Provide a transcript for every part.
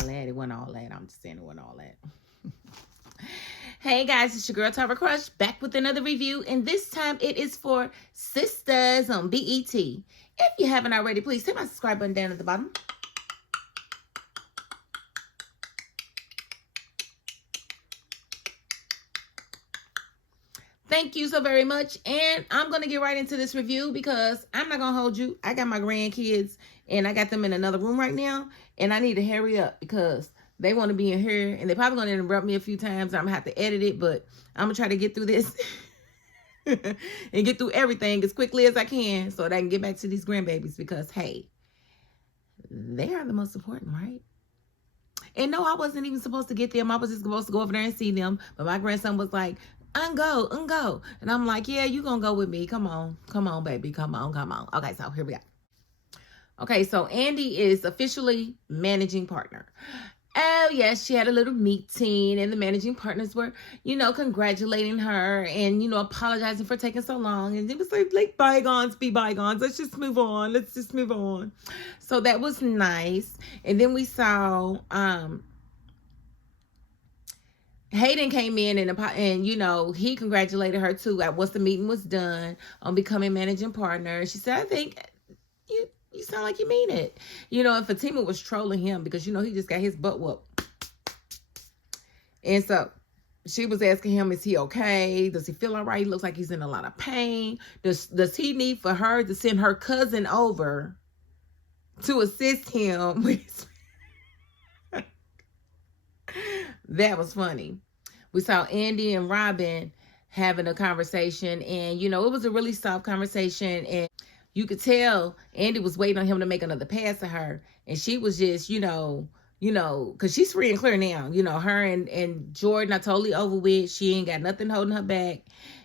all that. It wasn't all that. I'm just saying it wasn't all that. Hey guys, it's your girl Tara Crush back with another review, and this time it is for Sistas on BET. If you haven't already, please hit my subscribe button down at the bottom. Thank you so very much, and I'm going to get right into this review because I'm not going to hold you. I got my grandkids, and I got them in another room right now, and I need to hurry up because they want to be in here, and they're probably going to interrupt me a few times. I'm going to have to edit it, but I'm going to try to get through this and get through everything as quickly as I can so that I can get back to these grandbabies because, hey, they are the most important, right? And no, I wasn't even supposed to get them. I was just supposed to go over there and see them, but my grandson was like, go. And I'm like, yeah, you gonna go with me. Come on, baby. Come on. Okay, so here we go. Okay, so Andy is officially managing partner. Oh, yes, she had a little meeting, and the managing partners were, congratulating her and, apologizing for taking so long. And it was like bygones be bygones. Let's just move on. So that was nice. And then we saw, Hayden came in and he congratulated her too once the meeting was done on becoming managing partner. She said, I think you sound like you mean it. And Fatima was trolling him because, he just got his butt whooped. And so she was asking him, is he okay? Does he feel all right? He looks like he's in a lot of pain. Does he need for her to send her cousin over to assist him with... That was funny. We saw Andy and Robin having a conversation, and it was a really soft conversation, and you could tell Andy was waiting on him to make another pass at her, and she was just because she's free and clear now. Her and Jordan are totally over with. She ain't got nothing holding her back.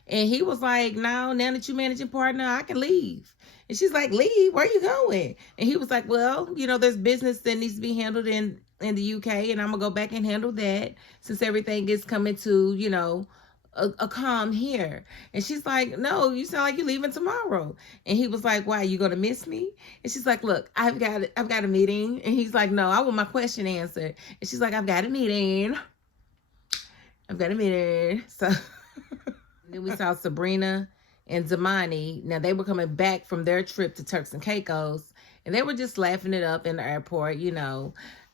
And he was like, no, now that you managing partner, I can leave. And she's like, leave? Where are you going? And he was like, well, there's business that needs to be handled in the UK, and I'm gonna go back and handle that since everything is coming to, a calm here. And she's like, no, you sound like you're leaving tomorrow. And he was like, why, you gonna miss me? And she's like, look, I've got a meeting. And he's like, no, I want my question answered. And she's like, I've got a meeting. So then we saw Sabrina and Zamani. Now they were coming back from their trip to Turks and Caicos, and they were just laughing it up in the airport,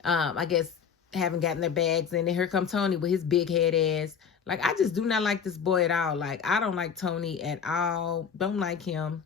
I guess haven't gotten their bags, and then here come Tony with his big head ass. Like, I just do not like this boy at all. Like, I don't like Tony at all. Don't like him.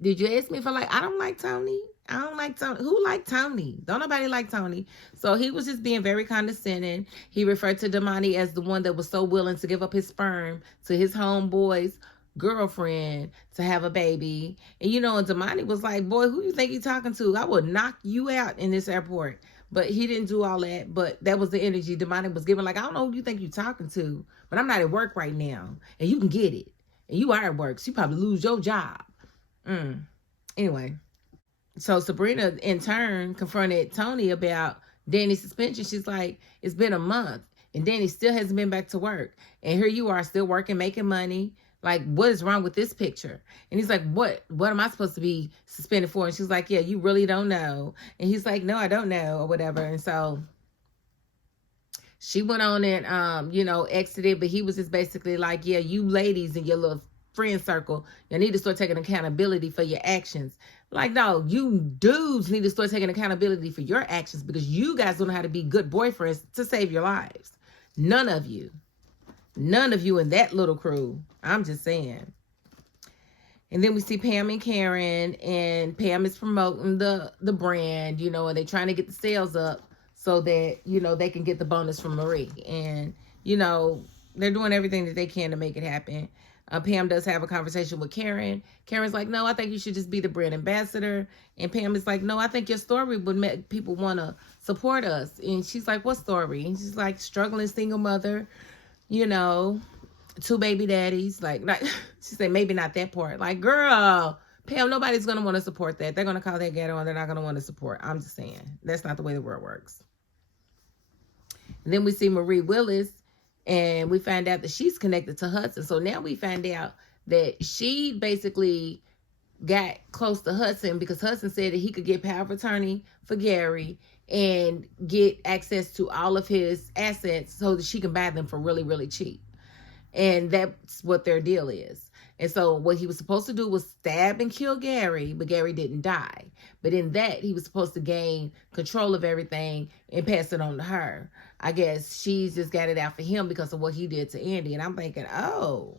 Did you ask me if I don't like Tony? I don't like Tony. Who liked Tony? Don't nobody like Tony. So he was just being very condescending. He referred to Damani as the one that was so willing to give up his sperm to his homeboy's girlfriend to have a baby. And and Damani was like, boy, who you think you talking to? I will knock you out in this airport. But he didn't do all that. But that was the energy Damani was giving. Like, I don't know who you think you're talking to, but I'm not at work right now. And you can get it. And you are at work, so you probably lose your job. Anyway. So Sabrina, in turn, confronted Tony about Danny's suspension. She's like, it's been a month, and Danny still hasn't been back to work. And here you are, still working, making money. Like, what is wrong with this picture? And he's like, what am I supposed to be suspended for? And she's like, yeah, you really don't know. And he's like, no, I don't know, or whatever. And so she went on and, exited, but he was just basically like, yeah, you ladies in your little friend circle, you need to start taking accountability for your actions. Like, no, you dudes need to start taking accountability for your actions because you guys don't know how to be good boyfriends to save your lives. None of you in that little crew. I'm just saying. And then we see Pam and Karen, and Pam is promoting the brand, and they're trying to get the sales up so that, they can get the bonus from Marie. And, they're doing everything that they can to make it happen. Pam does have a conversation with Karen. Karen's like, no, I think you should just be the brand ambassador. And Pam is like, no, I think your story would make people want to support us. And she's like, what story? And she's like, struggling single mother, 2 baby daddies. Like she said, maybe not that part. Like, girl, Pam, nobody's going to want to support that. They're going to call that ghetto, and they're not going to want to support. I'm just saying. That's not the way the world works. And then we see Marie Willis, and we find out that she's connected to Hudson. So now we find out that she basically got close to Hudson because Hudson said that he could get power of attorney for Gary and get access to all of his assets so that she can buy them for really, really cheap. And that's what their deal is. And so what he was supposed to do was stab and kill Gary, but Gary didn't die. But in that, he was supposed to gain control of everything and pass it on to her. I guess she's just got it out for him because of what he did to Andy. And I'm thinking, oh,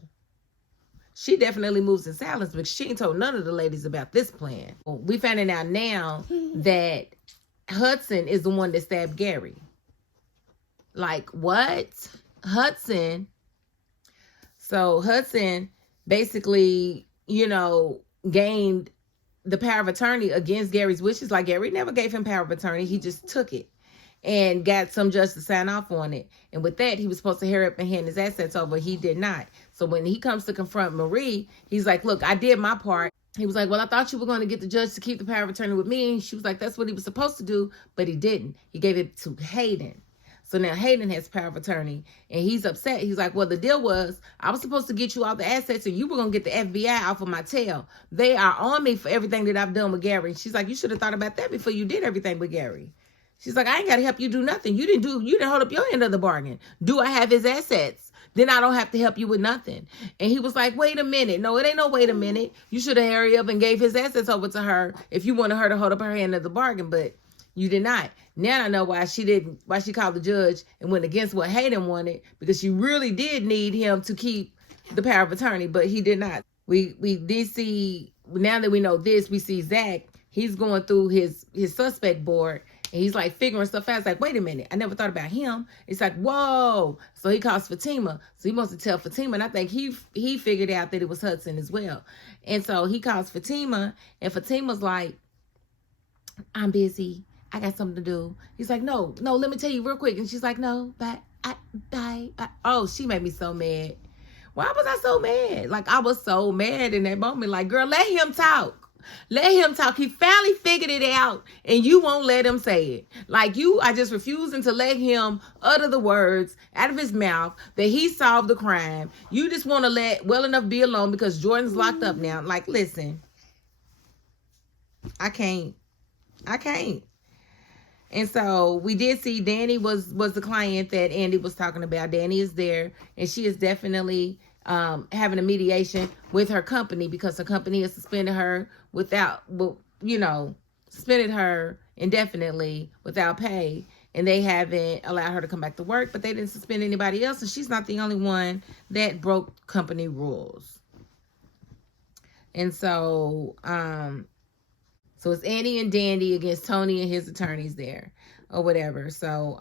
she definitely moves in silence, but she ain't told none of the ladies about this plan. Well, we finding out now that Hudson is the one that stabbed Gary. Like, what? Hudson? So Hudson basically, gained the power of attorney against Gary's wishes. Like, Gary never gave him power of attorney. He just took it and got some judge to sign off on it. And with that, he was supposed to hurry up and hand his assets over. He did not. So when he comes to confront Marie, he's like, look, I did my part. He was like, well, I thought you were going to get the judge to keep the power of attorney with me. And she was like, that's what he was supposed to do, but he didn't. He gave it to Hayden. So now Hayden has power of attorney, and he's upset. He's like, well, the deal was I was supposed to get you all the assets, and you were going to get the FBI off of my tail. They are on me for everything that I've done with Gary. She's like, you should have thought about that before you did everything with Gary. She's like, I ain't got to help you do nothing. You didn't hold up your end of the bargain. Do I have his assets? Then I don't have to help you with nothing. And he was like, wait a minute. No, it ain't no wait a minute. You should have hurried up and gave his assets over to her if you wanted her to hold up her end of the bargain, but you did not. Now I know why she called the judge and went against what Hayden wanted, because she really did need him to keep the power of attorney, but he did not. We did see, now that we know this, we see Zach, he's going through his suspect board, and he's like figuring stuff out. It's like, wait a minute, I never thought about him. It's like, whoa. So he calls Fatima. So he wants to tell Fatima, and I think he figured out that it was Hudson as well. And so he calls Fatima, and Fatima's like, I'm busy. I got something to do. He's like, no, let me tell you real quick. And she's like, no, bye. Oh, she made me so mad. Why was I so mad? Like, I was so mad in that moment. Like, girl, let him talk. Let him talk. He finally figured it out, and you won't let him say it. Like, you are just refusing to let him utter the words out of his mouth that he solved the crime. You just want to let well enough be alone because Jordan's locked up now. Like, listen, I can't. And so we did see Danny was the client that Andy was talking about. Danny is there, and she is definitely having a mediation with her company because her company has suspended her suspended her indefinitely without pay, and they haven't allowed her to come back to work, but they didn't suspend anybody else, and she's not the only one that broke company rules. And so so it's Andy and Dandy against Tony and his attorneys there or whatever. So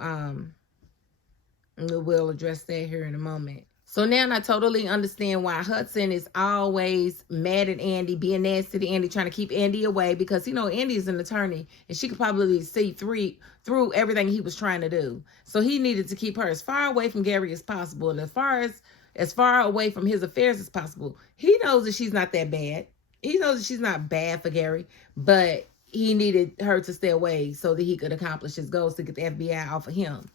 we'll address that here in a moment. So now I totally understand why Hudson is always mad at Andy, being nasty to Andy, trying to keep Andy away, because, Andy is an attorney and she could probably see through everything he was trying to do. So he needed to keep her as far away from Gary as possible, and as far away from his affairs as possible. He knows that she's not that bad. He knows that she's not bad for Gary, but he needed her to stay away so that he could accomplish his goals to get the FBI off of him.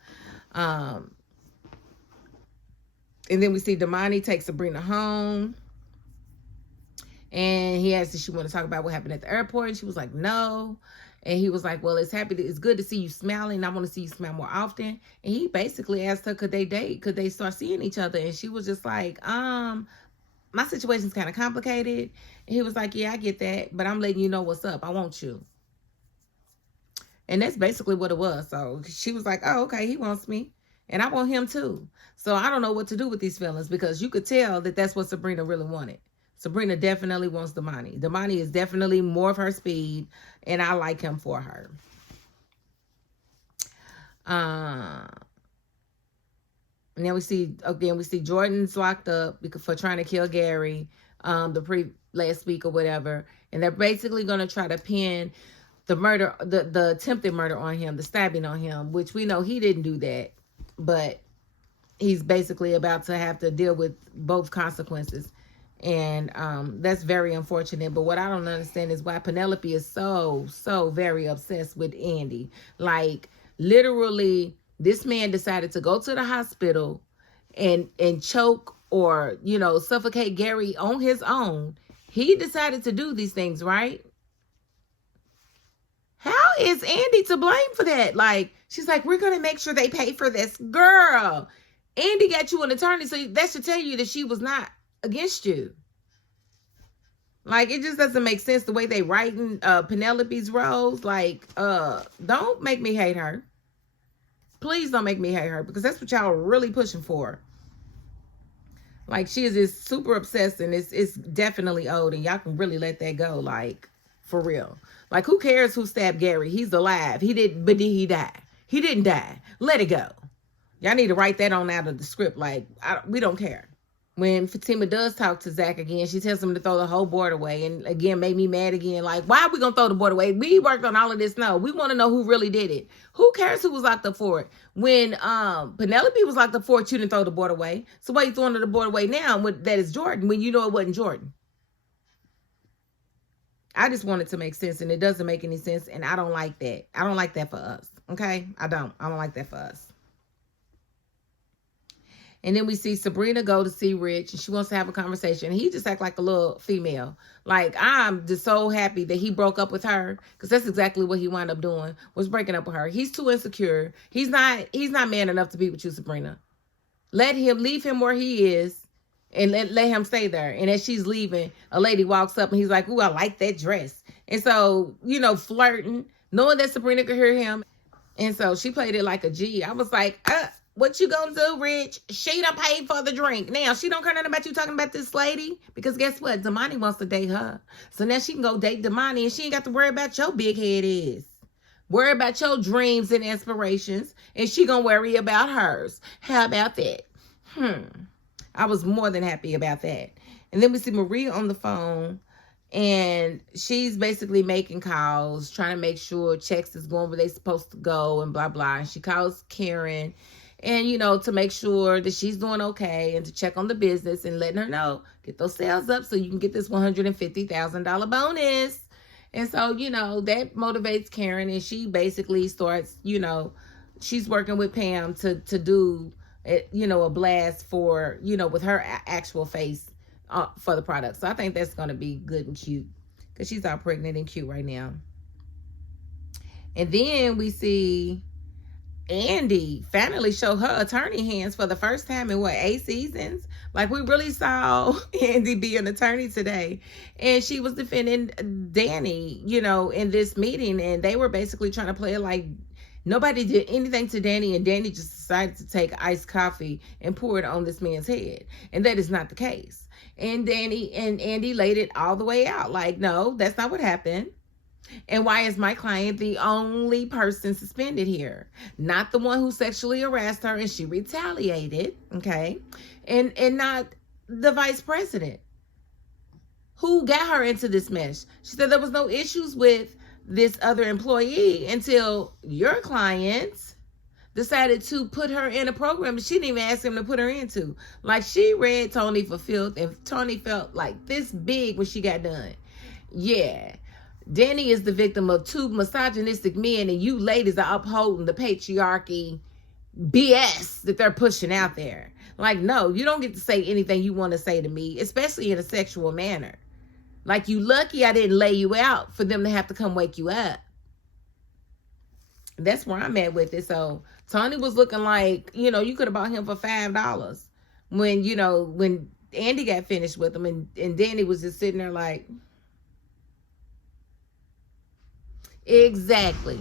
And then we see Damani take Sabrina home, and he asked if she wanted to talk about what happened at the airport, and she was like, no. And he was like, well, it's good to see you smiling. I want to see you smile more often. And he basically asked her, could they date? Could they start seeing each other? And she was just like, my situation's kind of complicated. And he was like, yeah, I get that, but I'm letting you know what's up. I want you. And that's basically what it was. So she was like, oh, okay, he wants me, and I want him too. So I don't know what to do with these feelings, because you could tell that that's what Sabrina really wanted. Sabrina definitely wants Damani. Damani is definitely more of her speed, and I like him for her. And then we see Jordan's locked up for trying to kill Gary, last week or whatever. And they're basically going to try to pin the murder, the attempted murder on him, the stabbing on him, which we know he didn't do that, but he's basically about to have to deal with both consequences. And that's very unfortunate. But what I don't understand is why Penelope is so very obsessed with Andy. Like, literally, this man decided to go to the hospital and choke or, suffocate Gary on his own. He decided to do these things, right? How is Andy to blame for that? Like, she's like, we're going to make sure they pay for this. Girl, Andy got you an attorney, so that should tell you that she was not against you. Like, it just doesn't make sense the way they writing Penelope's roles. Like, don't make me hate her. Please don't make me hate her, because that's what y'all are really pushing for. Like, she is just super obsessed, and it's definitely old, and y'all can really let that go, like, for real. Like, who cares who stabbed Gary? He's alive. But did he die? He didn't die. Let it go. Y'all need to write that on out of the script. Like, we don't care. When Fatima does talk to Zach again, she tells him to throw the whole board away. And again, made me mad again. Like, why are we going to throw the board away? We worked on all of this. No, we want to know who really did it. Who cares who was locked up for it? When Penelope was locked up for it, you didn't throw the board away. So why are you throwing the board away now that is Jordan when you know it wasn't Jordan? I just want it to make sense, and it doesn't make any sense, and I don't like that. I don't like that for us, okay? I don't like that for us. And then we see Sabrina go to see Rich, and she wants to have a conversation. He just act like a little female. Like, I'm just so happy that he broke up with her, because that's exactly what he wound up doing, was breaking up with her. He's too insecure. He's not man enough to be with you, Sabrina. Leave him where he is, and let him stay there. And as she's leaving, a lady walks up, and he's like, ooh, I like that dress. And so, flirting, knowing that Sabrina could hear him. And so she played it like a G. I was like, what you gonna do, Rich? She done paid for the drink. Now, she don't care nothing about you talking about this lady, because guess what? Damani wants to date her. So now she can go date Damani, and she ain't got to worry about your big head is. Worry about your dreams and aspirations, and she gonna worry about hers. How about that? I was more than happy about that. And then we see Maria on the phone, and she's basically making calls, trying to make sure checks is going where they're supposed to go, and blah, blah. And she calls Karen, and, to make sure that she's doing okay, and to check on the business and letting her know, get those sales up so you can get this $150,000 bonus. And so, that motivates Karen, and she basically starts, she's working with Pam to do, a blast for, with her actual face for the product. So I think that's going to be good and cute, because she's all pregnant and cute right now. And then we see Andy finally show her attorney hands for the first time in 8 seasons? Like, we really saw Andy be an attorney today, and she was defending Danny, in this meeting, and they were basically trying to play it like nobody did anything to Danny, and Danny just decided to take iced coffee and pour it on this man's head, and that is not the case. And Danny and Andy laid it all the way out, like, no, that's not what happened. And why is my client the only person suspended here? Not the one who sexually harassed her and she retaliated, okay? And not the vice president who got her into this mess. She said there was no issues with this other employee until your client decided to put her in a program that she didn't even ask him to put her into. Like, she read Tony for filth, and Tony felt like this big when she got done. Yeah. Danny is the victim of 2 misogynistic men, and you ladies are upholding the patriarchy BS that they're pushing out there. Like, no, you don't get to say anything you want to say to me, especially in a sexual manner. Like, you lucky I didn't lay you out for them to have to come wake you up. That's where I'm at with it. So Tony was looking like, you could have bought him for $5 when Andy got finished with him, and Danny was just sitting there like, exactly.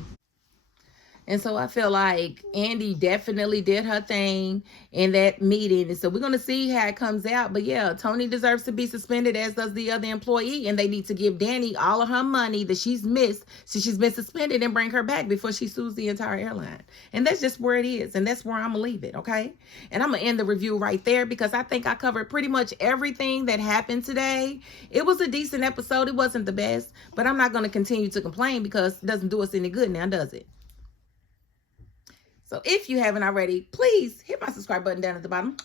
And so I feel like Andy definitely did her thing in that meeting. And so we're going to see how it comes out. But yeah, Tony deserves to be suspended, as does the other employee. And they need to give Danny all of her money that she's missed since she's been suspended, and bring her back before she sues the entire airline. And that's just where it is. And that's where I'm going to leave it, okay? And I'm going to end the review right there, because I think I covered pretty much everything that happened today. It was a decent episode. It wasn't the best, but I'm not going to continue to complain, because it doesn't do us any good now, does it? So if you haven't already, please hit my subscribe button down at the bottom.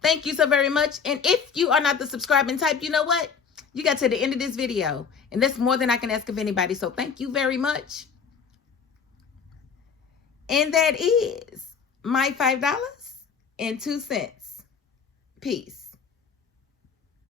Thank you so very much. And if you are not the subscribing type, you know what? You got to the end of this video, and that's more than I can ask of anybody. So thank you very much. And that is my $5.02. Peace.